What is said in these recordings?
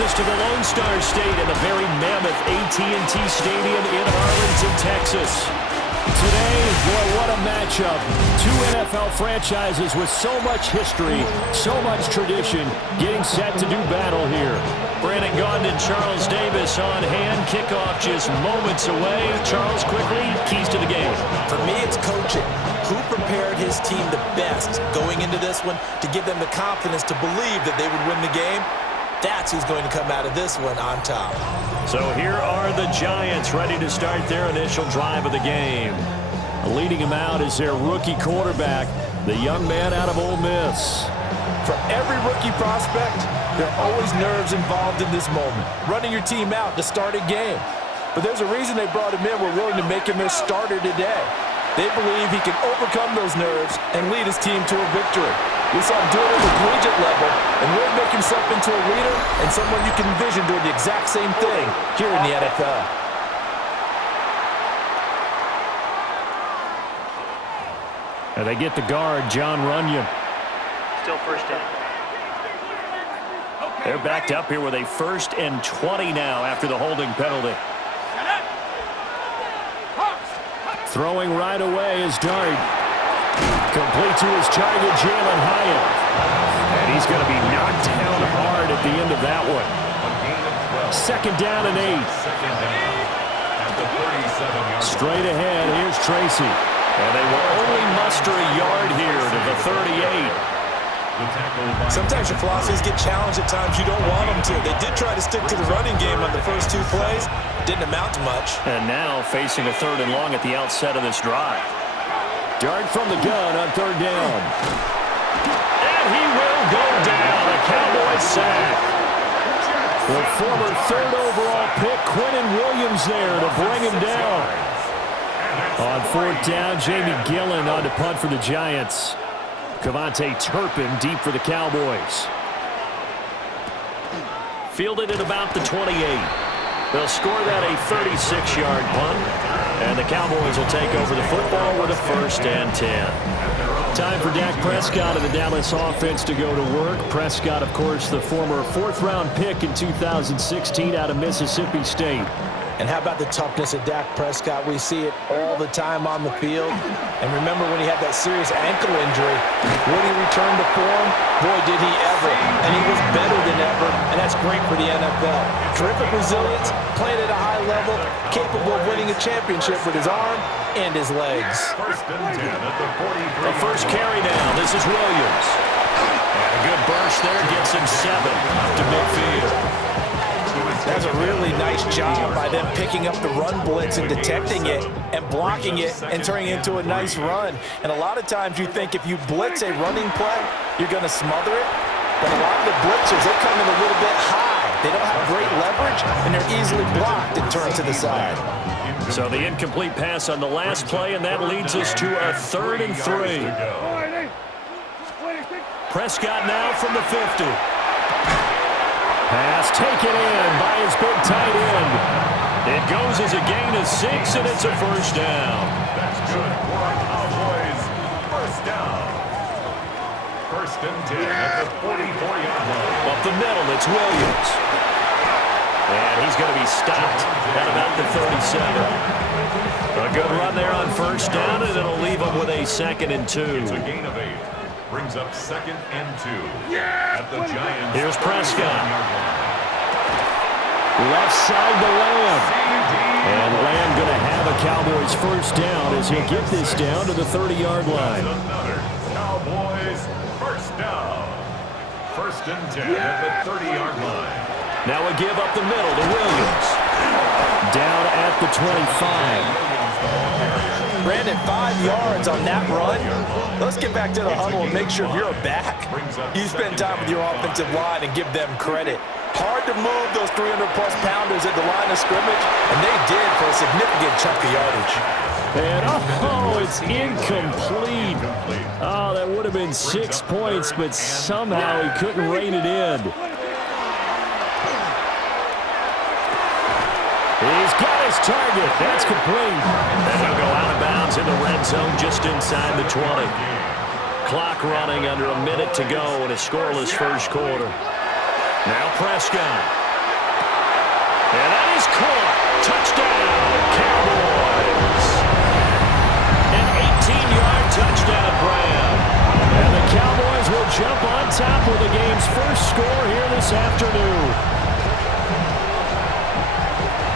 takes us to the Lone Star State in the very mammoth AT&T Stadium in Arlington, Texas. Today, boy, what a matchup. Two NFL franchises with so much history, so much tradition, getting set to do battle here. Brandon Gaudin and Charles Davis on hand. Kickoff just moments away. Charles, quickly, keys to the game. For me, it's coaching. Who prepared his team the best going into this one to give them the confidence to believe that they would win the game? That's who's going to come out of this one on top. So here are the Giants ready to start their initial drive of the game. Leading him out is their rookie quarterback, the young man out of Ole Miss. For every rookie prospect, there are always nerves involved in this moment. Running your team out to start a game. But there's a reason they brought him in. We're willing to make him their starter today. They believe he can overcome those nerves and lead his team to a victory. We saw him do it at the collegiate level and really make himself into a leader and someone you can envision doing the exact same thing here in the NFL. And they get the guard, John Runyon. Still first down. They're backed up here with a 1st and 20 now after the holding penalty. Throwing right away is Dart. Complete to his target, Jalen Hyatt. And he's going to be knocked down hard at the end of that one. 2nd down and 8. Straight ahead, here's Tracy. And they will only muster a yard here to the 38. Sometimes your philosophies get challenged at times you don't want them to. They did try to stick to the running game on the first 2 plays. Didn't amount to much. And now facing a 3rd and long at the outset of this drive. Dart from the gun on 3rd down. And he will go down. A Cowboys sack. The former 3rd overall pick, Quinnen Williams there to bring him down. On 4th down, Jamie Gillen on to punt for the Giants. Cavante Turpin deep for the Cowboys. Fielded at about the 28. They'll score that a 36-yard punt. And the Cowboys will take over the football with a 1st and 10. Time for Dak Prescott of the Dallas offense to go to work. Prescott, of course, the former 4th-round pick in 2016 out of Mississippi State. And how about the toughness of Dak Prescott? We see it all the time on the field. And remember when he had that serious ankle injury, would he return to form? Boy, did he ever. And he was better than ever, and that's great for the NFL. Terrific resilience, playing at a high level, capable of winning a championship with his arm and his legs. 1st and 10 at the 43. The first carry down. This is Williams. And a good burst there gets him 7 up to midfield. That's a really nice job by them picking up the run blitz and detecting it and blocking it and turning it into a nice run. And a lot of times you think if you blitz a running play, you're going to smother it. But a lot of the blitzers, they come in a little bit high. They don't have great leverage, and they're easily blocked and turned to the side. So the incomplete pass on the last play, and that leads us to a 3rd and 3. Prescott now from the 50. Pass taken in by his big tight end. It goes as a gain of 6, and it's a 1st down. That's good for our Cowboys. 1st down. 1st and 10 at the 44-yard line. Up the middle, it's Williams. And he's going to be stopped at about the 37. A good run there on 1st down, and it'll leave him with a 2nd and 2. It's a gain of 8. Brings up 2nd and 2 at the Giants. Here's Prescott. Left side to Lamb. And Lamb going to have a Cowboys 1st down as he'll get this down to the 30-yard line. Another Cowboys 1st down. 1st and 10 at the 30-yard line. Now we give up the middle to Williams. Down at the 25. Brandon, 5 yards on that run. Let's get back to the huddle and make sure if you're a back, you spend time with your offensive line and give them credit. Hard to move those 300-plus pounders at the line of scrimmage, and they did for a significant chunk of yardage. And, oh, it's incomplete. Oh, that would have been 6 points, but somehow he couldn't rein it in. He's got his target. That's complete. And he'll go out of bounds in the red zone just inside the 20. Clock running under a minute to go in a scoreless 1st quarter. Now Prescott. And that is caught. Touchdown, Cowboys. An 18-yard touchdown grab. And the Cowboys will jump on top with the game's first score here this afternoon.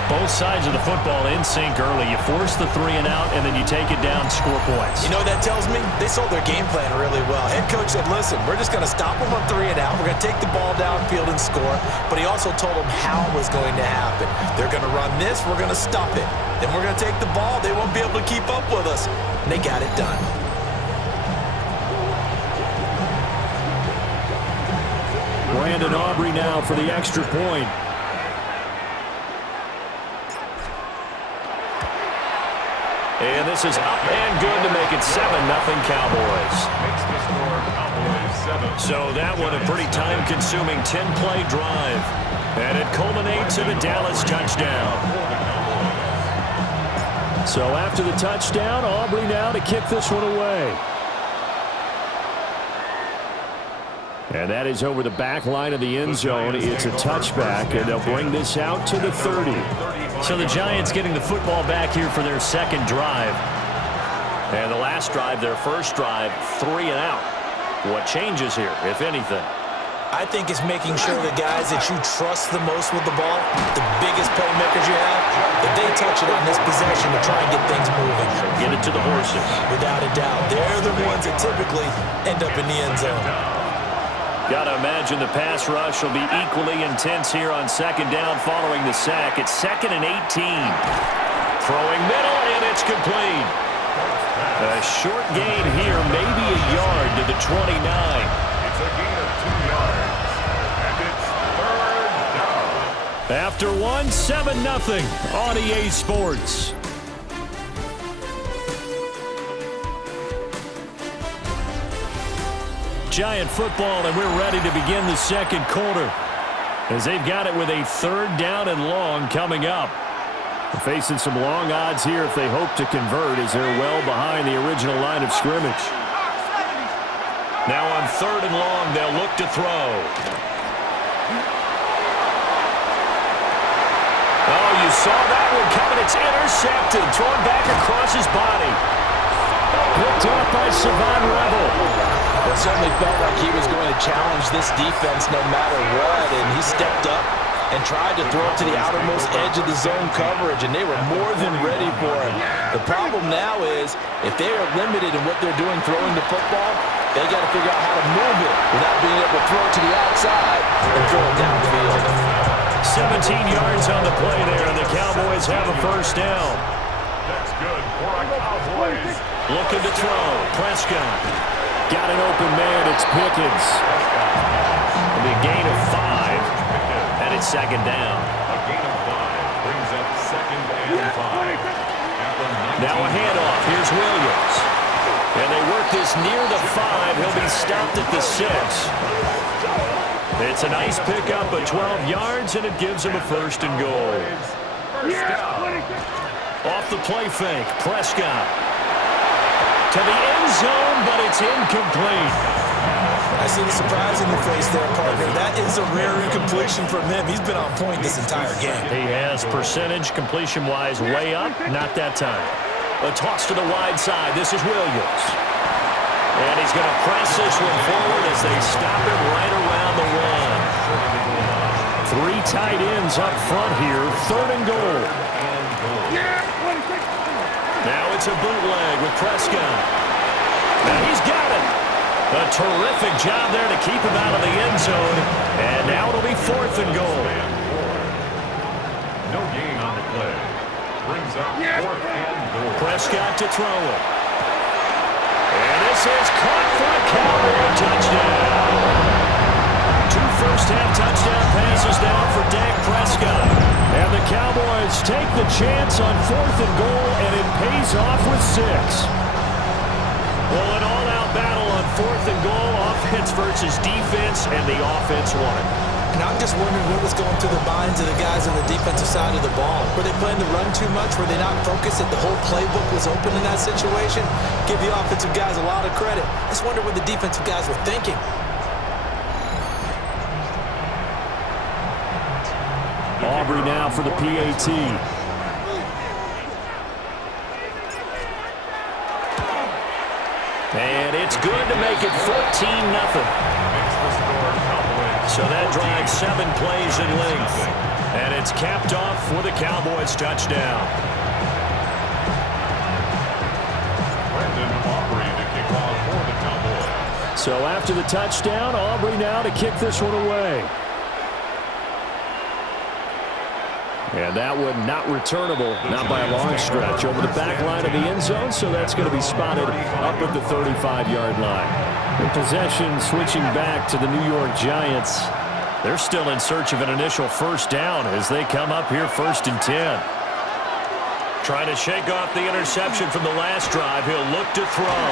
Both sides of the football in sync early. You force the 3 and out, and then you take it down, score points. You know what that tells me? They sold their game plan really well. Head coach said, listen, we're just going to stop them on 3 and out. We're going to take the ball downfield and score. But he also told them how it was going to happen. They're going to run this. We're going to stop it. Then we're going to take the ball. They won't be able to keep up with us. And they got it done. Brandon Aubrey now for the extra point. And this is up and good to make it 7-0 Cowboys. Makes the score Cowboys 7. So that one a pretty time-consuming 10-play drive. And it culminates in a Dallas touchdown. So after the touchdown, Aubrey now to kick this one away. And that is over the back line of the end zone. It's a touchback, and they'll bring this out to the 30. So the Giants getting the football back here for their second drive. And the last drive, their first drive, 3 and out. What changes here, if anything? I think it's making sure the guys that you trust the most with the ball, the biggest playmakers you have, that they touch it on this possession to try and get things moving. Get it to the horses. Without a doubt. They're the ones that typically end up in the end zone. Got to imagine the pass rush will be equally intense here on second down following the sack. It's 2nd and 18. Throwing middle, and it's complete. A short gain here, maybe a yard to the 29. It's a gain of 2 yards. And it's 3rd down. After one, 7-0 on EA Sports. Giant football, and we're ready to begin the second quarter as they've got it with a 3rd down and long coming up. They're facing some long odds here if they hope to convert, as they're well behind the original line of scrimmage. Now on 3rd and long, they'll look to throw. Oh, you saw that one coming. It's intercepted, thrown back across his body. Picked up by Savon Rebel. It certainly felt like he was going to challenge this defense no matter what, and he stepped up and tried to throw it to the outermost edge of the zone coverage, and they were more than ready for him. The problem now is, if they are limited in what they're doing throwing the football, they got to figure out how to move it without being able to throw it to the outside and throw it downfield. 17 yards on the play there, and the Cowboys have a first down. That's good for a Cowboys. Looking to throw. Prescott. Got an open man. It's Pickens. It'll be a gain of 5, and it's 2nd down. A gain of 5 brings up 2nd and 5. Now a handoff. Here's Williams. And they work this near the 5. He'll be stopped at the 6. It's a nice pickup of 12 yards, and it gives him a 1st and goal. First down. Off the play fake. Prescott. To the end zone, but it's incomplete. I see the surprise in your face there, partner. That is a rare incompletion from him. He's been on point this entire game. He has percentage completion-wise way up. Not that time. A toss to the wide side. This is Williams. And he's going to press this one forward as they stop him right around the run. 3 tight ends up front here. 3rd and goal. Now it's a bootleg with Prescott. Now he's got it. A terrific job there to keep him out of the end zone. And now it'll be 4th and goal. No gain on the play. Brings up 4th and goal. Prescott to throw it. And this is caught for a Cowboy touchdown. 2 first-half touchdown passes down for Dak Prescott. And the Cowboys take the chance on 4th and goal, and it pays off with 6. Well, an all-out battle on 4th and goal, offense versus defense, and the offense won it. And I'm just wondering what was going through the minds of the guys on the defensive side of the ball. Were they playing the run too much? Were they not focused that the whole playbook was open in that situation? Give the offensive guys a lot of credit. I just wonder what the defensive guys were thinking. Aubrey now for the PAT. And it's good to make it 14-0. So that drives 7 plays in length. And it's capped off for the Cowboys touchdown. So after the touchdown, Aubrey now to kick this one away. And that one not returnable, not by a long stretch, over the back line of the end zone, so that's going to be spotted up at the 35-yard line. The possession switching back to the New York Giants. They're still in search of an initial first down as they come up here 1st and 10. Trying to shake off the interception from the last drive. He'll look to throw.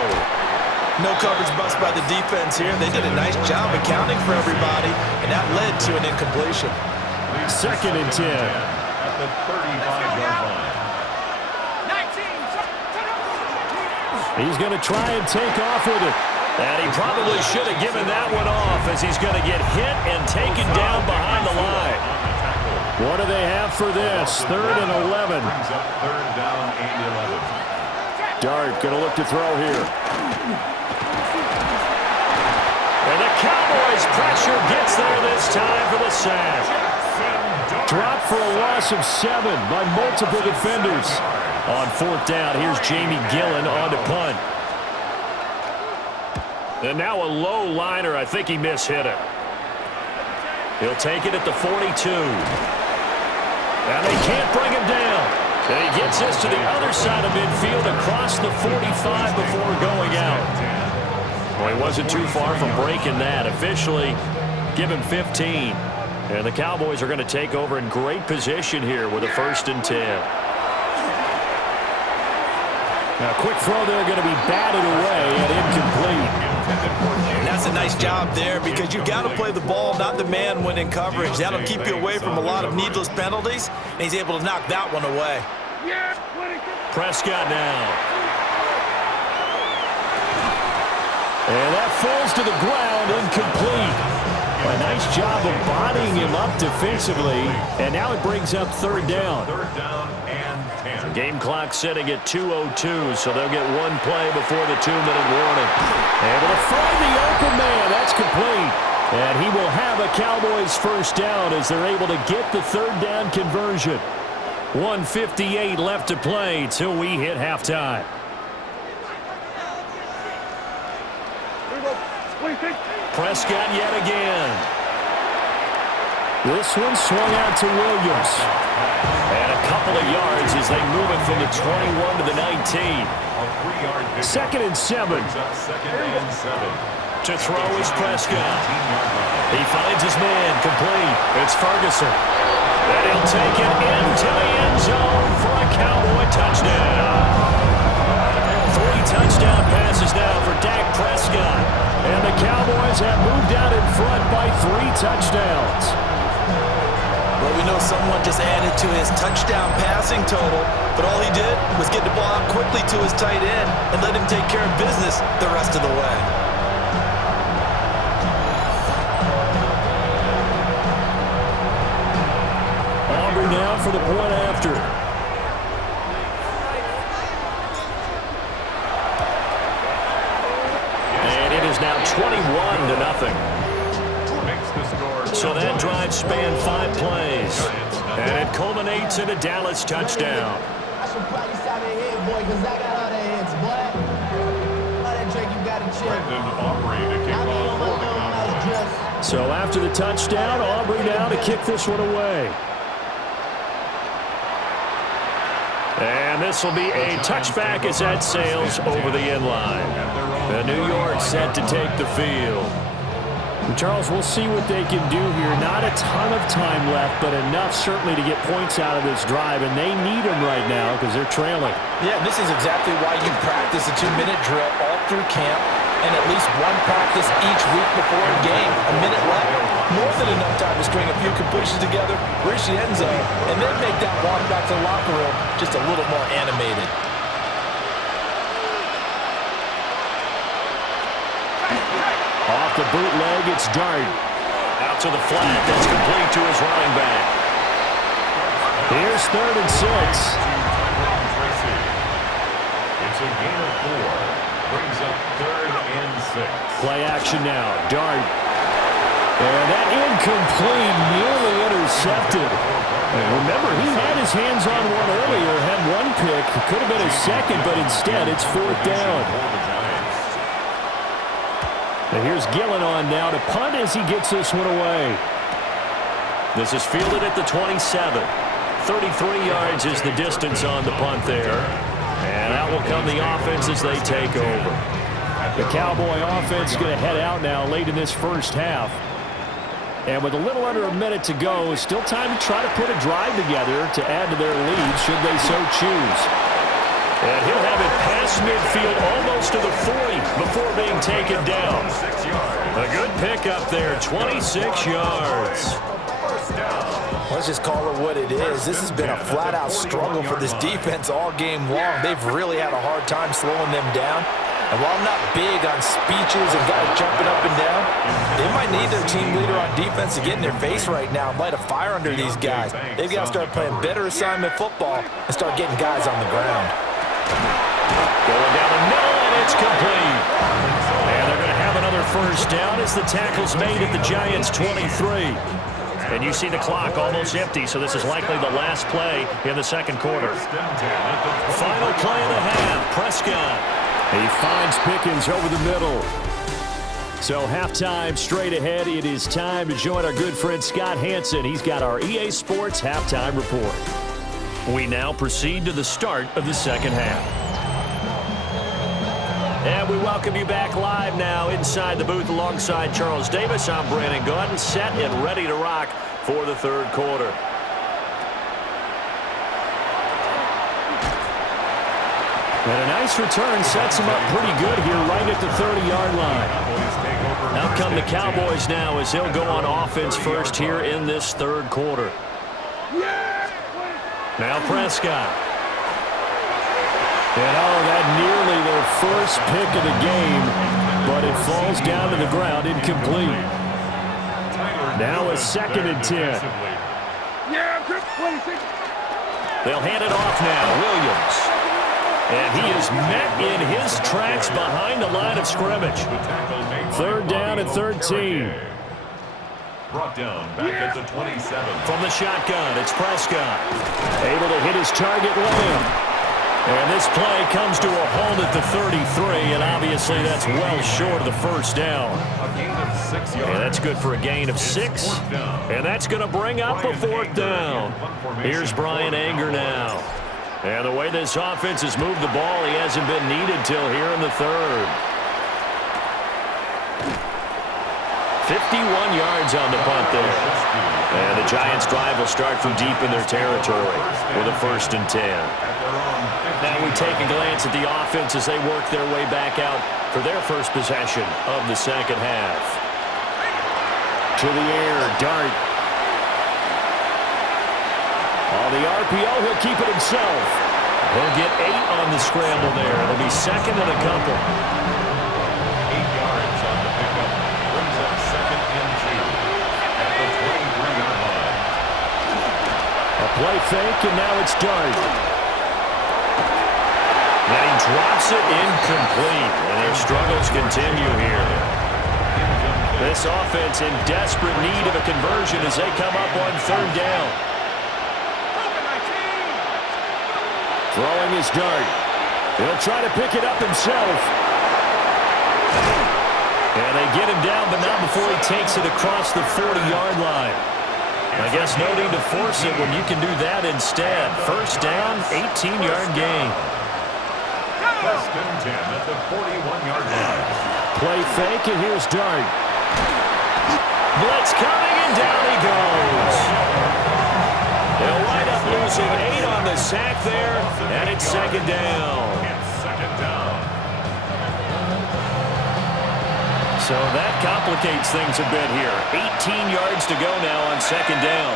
No coverage bust by the defense here. They did a nice job accounting for everybody, and that led to an incompletion. 2nd and 10. At the 35-yard line. He's going to try and take off with it. And he probably should have given that one off as he's going to get hit and taken down behind the line. What do they have for this? 3rd and 11. Brings up 3rd down and 11. Dart going to look to throw here. And the Cowboys' pressure gets there this time for the sack. Dropped for a loss of 7 by multiple defenders. On 4th down, here's Jamie Gillen on to punt. And now a low liner. I think he mishit it. He'll take it at the 42. And they can't bring him down. And he gets this to the other side of midfield across the 45 before going out. Well, he wasn't too far from breaking that. Officially, give him 15. And the Cowboys are going to take over in great position here with a 1st and 10. Now, a quick throw there going to be batted away and incomplete. And that's a nice job there because you've got to play the ball, not the man when in coverage. That'll keep you away from a lot of needless penalties, and he's able to knock that one away. Prescott now. And that falls to the ground, incomplete. A nice job of bodying him up defensively, and now it brings up 3rd down. 3rd down and 10. Game clock sitting at 2:02, so they'll get 1 play before the 2-minute warning. Able to find the open man. That's complete. And he will have a Cowboys 1st down as they're able to get the 3rd down conversion. 1:58 left to play till we hit halftime. Prescott yet again. This one swung out to Williams. And a couple of yards as they move it from the 21 to the 19. 2nd and 7. To throw is Prescott. He finds his man, complete. It's Ferguson. And he'll take it into the end zone for a Cowboy touchdown. 3 touchdown passes now for Dak Prescott. And the Cowboys have moved out in front by 3 touchdowns. Well, we know someone just added to his touchdown passing total, but all he did was get the ball out quickly to his tight end and let him take care of business the rest of the way. Aubrey now for the point after. And it is now 21-0. So that drive spanned 5 plays. And it culminates in a Dallas touchdown. So after the touchdown, Aubrey now to kick this one away. And this will be a touchback as that sails over the end line. The New York set to take the field. Charles, we'll see what they can do here. Not a ton of time left, but enough certainly to get points out of this drive, and they need them right now because they're trailing. Yeah, this is exactly why you practice a 2-minute drill all through camp and at least 1 practice each week before a game. A minute left. More than enough time to string a few completions together, reach the end zone, and then make that walk back to the locker room just a little more animated. Off the bootleg, it's Dart. Out to the flat. That's complete to his running back. is 3rd and 6. It's a gain of 4. Brings up 3rd and 6. Play action now. Dart. And that incomplete, nearly intercepted. And remember, he had his hands on one earlier, had one pick. It could have been his second, but instead it's 4th down. And here's Gillen on now to punt as he gets this one away. This is fielded at the 27. 33 yards is the distance on the punt there. And out will come the offense as they take over. The Cowboy offense is going to head out now late in this first half. And with a little under a minute to go, still time to try to put a drive together to add to their lead should they so choose. And he'll have it past midfield almost to the 40 before being taken down. A good pickup there, 26 yards. Let's just call it what it is. This has been a flat-out struggle for this defense all game long. They've really had a hard time slowing them down. And while I'm not big on speeches and guys jumping up and down, they might need their team leader on defense to get in their face right now and light a fire under these guys. They've got to start playing better assignment football and start getting guys on the ground. Going down the middle, and it's complete. And they're going to have another first down as the tackle's made at the Giants' 23. And you see the clock almost empty, so this is likely the last play in the second quarter. Final play of the half, Prescott. He finds Pickens over the middle. So halftime straight ahead. It is time to join our good friend Scott Hansen. He's got our EA Sports halftime report. We now proceed to the start of the second half. And we welcome you back live now inside the booth alongside Charles Davis. I'm Brandon Gaudin, set and ready to rock for the third quarter. And a nice return sets him up pretty good here right at the 30-yard line. Out come the Cowboys now as they'll go on offense first here in this third quarter. Now Prescott. And that nearly their first pick of the game, but it falls down to the ground incomplete. Now a 2nd and 10. They'll hand it off now, Williams. And he is met in his tracks behind the line of scrimmage. 3rd down and 13. Brought down back at the 27. From the shotgun, it's Prescott. Able to hit his target, Lamb. And this play comes to a halt at the 33, and obviously that's well short of the first down. A gain of 6 yards. And that's good for a gain of 6. And that's going to bring up a 4th down. Here's Brian Anger now. And the way this offense has moved the ball, he hasn't been needed till here in the third. 51 yards on the punt there. And the Giants' drive will start from deep in their territory with a 1st and 10. Now we take a glance at the offense as they work their way back out for their first possession of the second half. To the air, Dart. On the RPO, he'll keep it himself. He'll get 8 on the scramble there. It'll be 2nd and a couple. 8 yards on the pickup. Brings up 2nd and 2 at the 23-yard line. A play fake, and now it's Dart. And he drops it incomplete. And their struggles continue here. This offense in desperate need of a conversion as they come up on 3rd down. Throwing his Dart. He'll try to pick it up himself. And they get him down, but not before he takes it across the 40-yard line. I guess no need to force it when you can do that instead. First down, 18-yard gain. 1st and 10 at the 41-yard line. Play fake, and here's Dart. Blitz coming, and down he goes. They'll wind up losing 8 on the sack there, and it's 2nd down. It's 2nd down. So that complicates things a bit here. 18 yards to go now on 2nd down.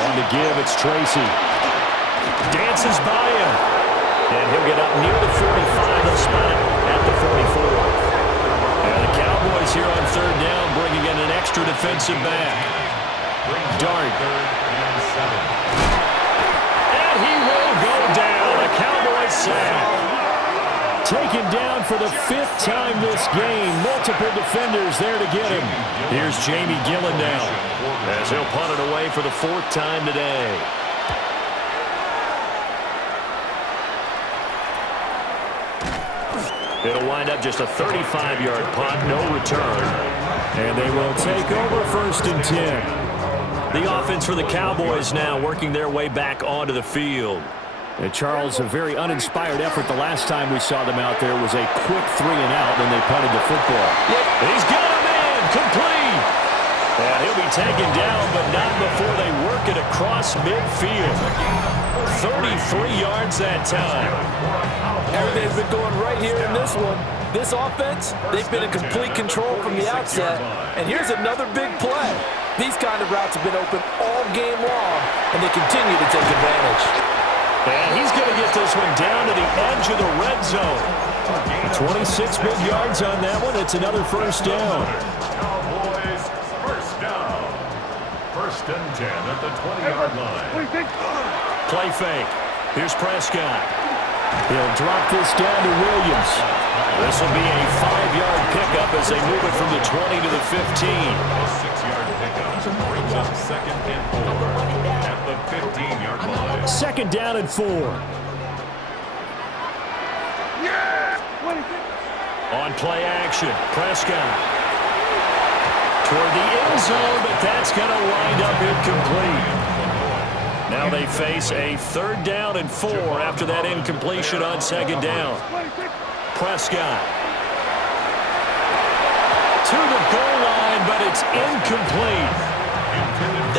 On the give, it's Tracy. Dances by him. And he'll get up near the 45. They'll spot it at the 44. And the Cowboys here on 3rd down bringing in an extra defensive back. Dart. And he will go down. A Cowboys sack. Taken down for the 5th time this game. Multiple defenders there to get him. Here's Jamie Gillen now, as he'll punt it away for the 4th time today. It'll wind up just a 35-yard punt, no return. And they will take over 1st and 10. The offense for the Cowboys now working their way back onto the field. And Charles, a very uninspired effort the last time we saw them out there was a quick 3-and-out when they punted the football. Yep. He's got him in, complete. And he'll be taken down, but not before they work it across midfield. 33 yards that time. Everything's been going right here in this one. This offense, they've been in complete control from the outset. And here's another big play. These kind of routes have been open all game long, and they continue to take advantage. And he's going to get this one down to the edge of the red zone. 26 big yards on that one. It's another 1st down. Cowboys, 1st down. 1st and 10 at the 20-yard line. Play fake. Here's Prescott. He'll drop this down to Williams. This will be a 5-yard pickup as they move it from the 20 to the 15. A 6-yard pickup brings up 2nd and 4 at the 15-yard line. 2nd down and 4. On play action, Prescott. Toward the end zone, but that's going to wind up incomplete. Now they face a 3rd down and 4 after that incompletion on 2nd down. Prescott. To the goal line, but it's incomplete.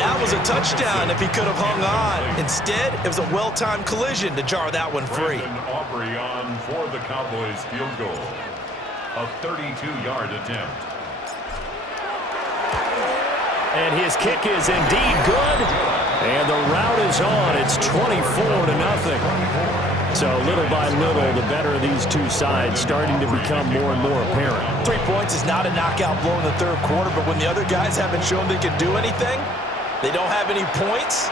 That was a touchdown if he could have hung on. Instead, it was a well-timed collision to jar that one free. Aubrey on for the Cowboys field goal. A 32-yard attempt. And his kick is indeed good. And the route is on. It's 24-0. So little by little, the better of these two sides starting to become more and more apparent. 3 points is not a knockout blow in the 3rd quarter, but when the other guys haven't shown they can do anything, they don't have any points,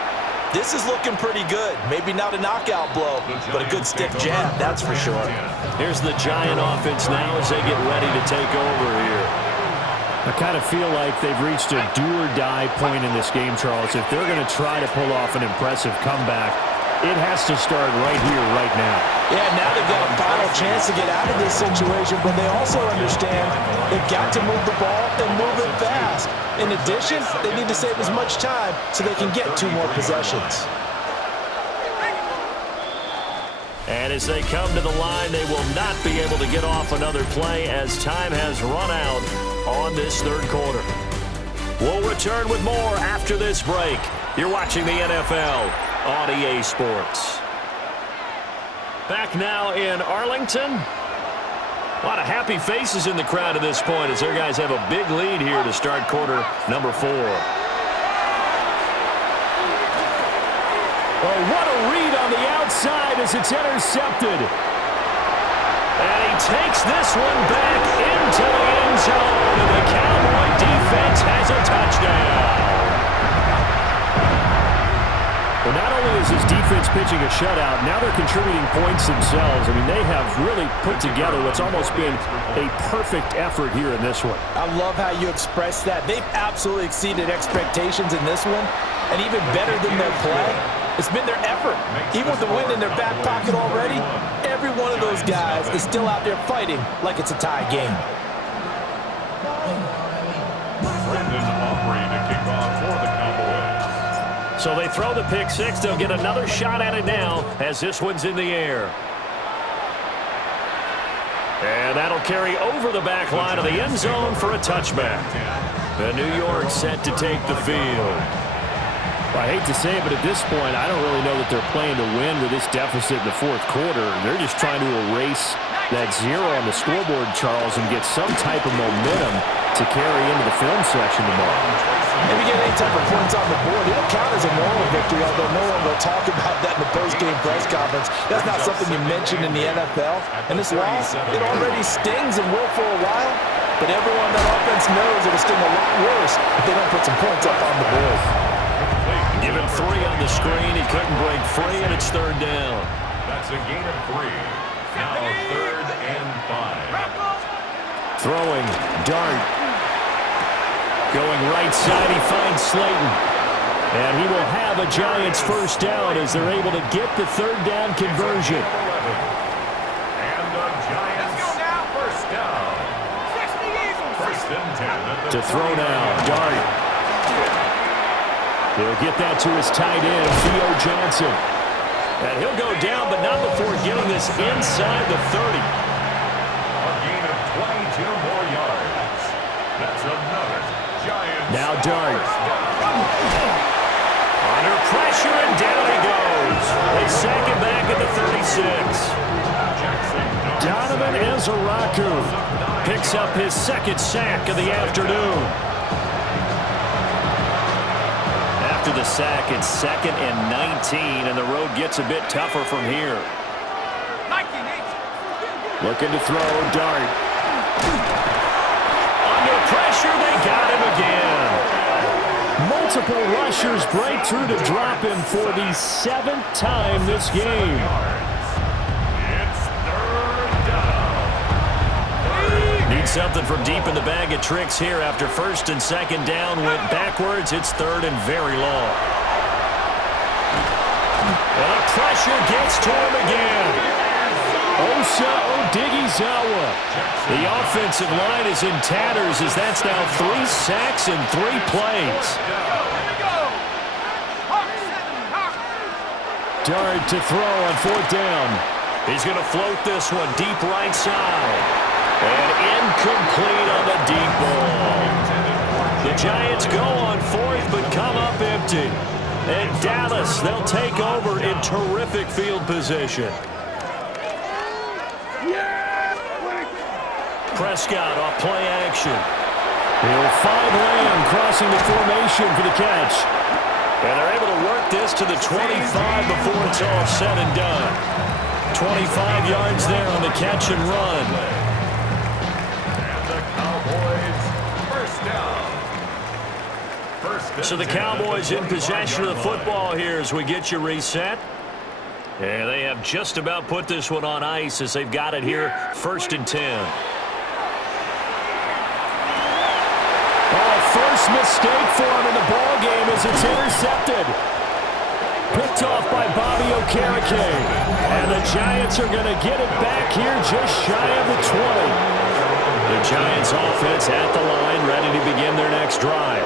this is looking pretty good. Maybe not a knockout blow, but a good stiff jab, that's for sure. Here's the Giant offense now as they get ready to take over here. I kind of feel like they've reached a do-or-die point in this game, Charles. If they're going to try to pull off an impressive comeback, it has to start right here, right now. Yeah, now they've got a final chance to get out of this situation, but they also understand they've got to move the ball and move it fast. In addition, they need to save as much time so they can get 2 more possessions. And as they come to the line, they will not be able to get off another play as time has run out on this 3rd quarter. We'll return with more after this break. You're watching the NFL on EA Sports. Back now in Arlington. A lot of happy faces in the crowd at this point as their guys have a big lead here to start quarter number 4. Oh, what a read on the outside as it's intercepted. And he takes this one back into the end zone, and the Cowboy defense has a touchdown. Well, not only is his defense pitching a shutout, now they're contributing points themselves. I mean, they have really put together what's almost been a perfect effort here in this one. I love how you express that. They've absolutely exceeded expectations in this one, and even better than their play, it's been their effort. Even with the win in their back pocket already, every one of those guys is still out there fighting like it's a tie game. So they throw the pick six. They'll get another shot at it now as this one's in the air. And that'll carry over the back line of the end zone for a touchback. The New York set to take the field. Well, I hate to say it, but at this point, I don't really know that they're playing to win with this deficit in the 4th quarter. They're just trying to erase that 0 on the scoreboard, Charles, and get some type of momentum to carry into the film section tomorrow. Maybe get any type of points on the board. It'll count as a moral victory, although no one will talk about that in the post-game press conference. That's not something you mention in the NFL. And this loss, it already stings and will for a while. but everyone on that offense knows it'll sting a lot worse if they don't put some points up on the board. Give him 3 on the screen. He couldn't break free, and it's 3rd down. That's a gain of 3. Now 3rd and 5. Throwing, Dart. Going right side, he finds Slayton. And he will have a Giants first down as they're able to get the 3rd down conversion. And the Giants first down. First and 10. To throw now, Dart. He'll get that to his tight end, Theo Johnson. And he'll go down, but not before getting this inside the 30. A gain of 22 more yards. That's another Giants. Now Dart. Under pressure, and down he goes. They sack him back at the 36. Donovan Ezeraku picks up his 2nd sack of the afternoon. After the sack, it's 2nd and 19, and the road gets a bit tougher from here. Looking to throw, Dart. Under pressure, they got him again. Multiple rushers break through to drop him for the 7th time this game. It's 3rd down. Need something from deep in the bag of tricks here after 1st and 2nd down went backwards. It's 3rd and very long. And the pressure gets to him again. Osa Odighizuwa. The offensive line is in tatters as that's now 3 sacks in 3 plays. Dart to throw on 4th down. He's going to float this one deep right side. And incomplete on the deep ball. The Giants go on 4th but come up empty. And Dallas, they'll take over in terrific field position. Prescott off play action. He'll find Lamb crossing the formation for the catch. And they're able to work this to the 25 before it's all said and done. 25 yards there on the catch and run. And the Cowboys first down. So the Cowboys in possession of the football here as we get you reset. And they have just about put this one on ice as they've got it here, 1st and 10. First mistake for him in the ball game as it's intercepted. Picked off by Bobby Okereke. And the Giants are going to get it back here just shy of the 20. The Giants offense at the line, ready to begin their next drive.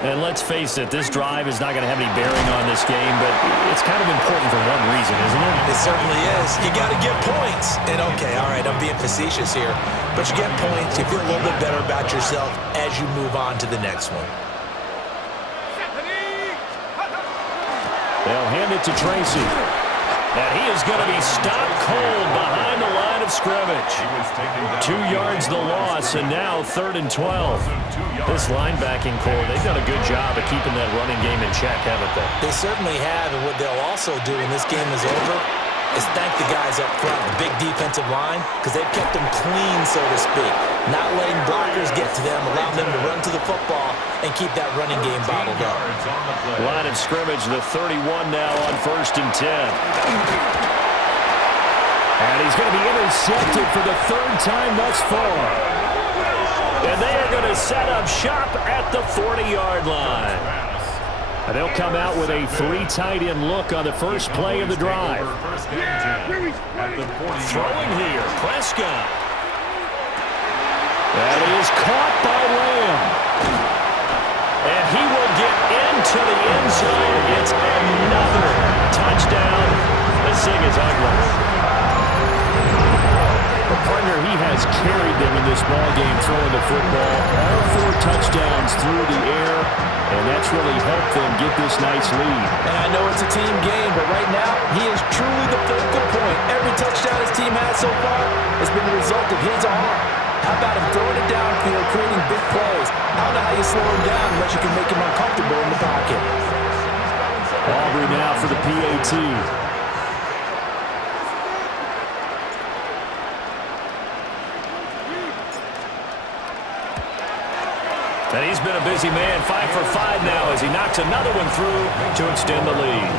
And let's face it, this drive is not going to have any bearing on this game, but it's kind of important for one reason, isn't it? It certainly is. You got to get points. And okay, all right, I'm being facetious here, but you get points, you feel a little bit better about yourself as you move on to the next one. They'll hand it to Tracy. And he is going to be stopped cold behind the line of scrimmage. 2 yards the loss, and now 3rd and 12. This linebacking core, they've done a good job of keeping that running game in check, haven't they? They certainly have, and what they'll also do when this game is over is thank the guys up front, the big defensive line, because they've kept them clean, so to speak. Not letting blockers get to them, allowing them to run to the football and keep that running game bottled up. Line of scrimmage, the 31 now on 1st and 10. And he's going to be intercepted for the 3rd time thus far. And they are going to set up shop at the 40-yard line. And they'll come out with a 3 tight end look on the first play of the drive. Throwing here, Prescott. That is caught by Lamb. And he will get into the end zone. It's another touchdown. This thing is ugly. The partner, he has carried them in this ballgame throwing the football. All 4 touchdowns through the air, and that's really helped them get this nice lead. And I know it's a team game, but right now, he is truly the focal point. Every touchdown his team has so far has been the result of his arm. How about him throwing it downfield, creating big plays? I don't know how you slow him down unless you can make him uncomfortable in the pocket. Aubrey now for the PAT. And he's been a busy man, 5 for 5 now as he knocks another one through to extend the lead.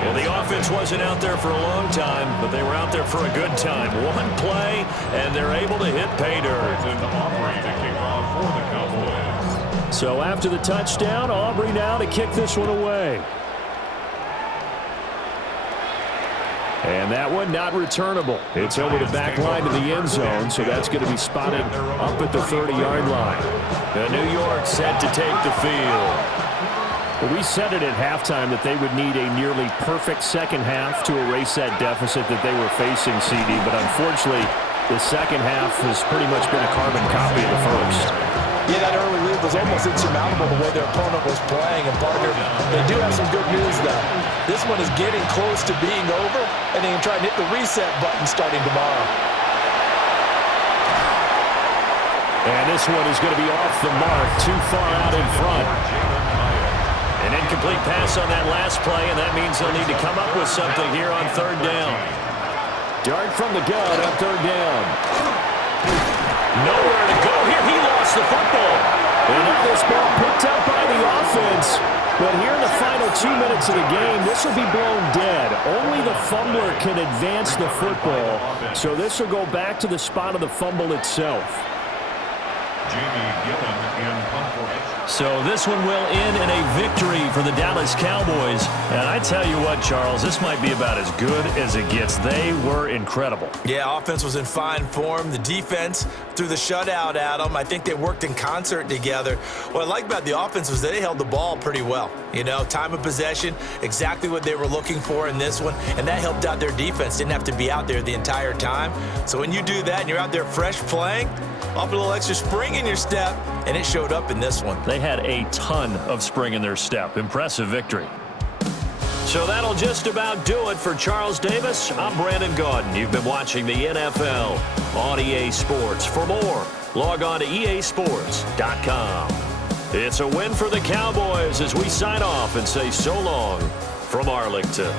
Well, the offense wasn't out there for a long time, but they were out there for a good time. One play, and they're able to hit pay dirt. So after the touchdown, Aubrey now to kick this one away. And that one not returnable. It's over the back line to the end zone, so that's going to be spotted up at the 30-yard line. And New York set to take the field. Well, we said it at halftime that they would need a nearly perfect second half to erase that deficit that they were facing, CD, but unfortunately, the second half has pretty much been a carbon copy of the first. Yeah, that early lead was almost insurmountable the way their opponent was playing. And, partner, they do have some good news, though. This one is getting close to being over, and they can try and hit the reset button starting tomorrow. And this one is going to be off the mark, too far out in front. An incomplete pass on that last play, and that means they'll need to come up with something here on third down. Dart from the gun on third down. Nowhere to go here. He lost the football. And now this ball picked up by the offense. But here in the final 2 minutes of the game, this will be blown dead. Only the fumbler can advance the football. So this will go back to the spot of the fumble itself. So this one will end in a victory for the Dallas Cowboys. And I tell you what, Charles, this might be about as good as it gets. They were incredible. Yeah, offense was in fine form. The defense threw the shutout at them. I think they worked in concert together. What I like about the offense was they held the ball pretty well. You know, time of possession, exactly what they were looking for in this one, and that helped out their defense. Didn't have to be out there the entire time. So when you do that and you're out there fresh playing, off a little extra spring in your step, and it showed up in this one. They had a ton of spring in their step. Impressive victory. So that'll just about do it for Charles Davis. I'm Brandon Gaudin. You've been watching the NFL on EA Sports. For more, log on to easports.com. It's a win for the Cowboys as we sign off and say so long from Arlington.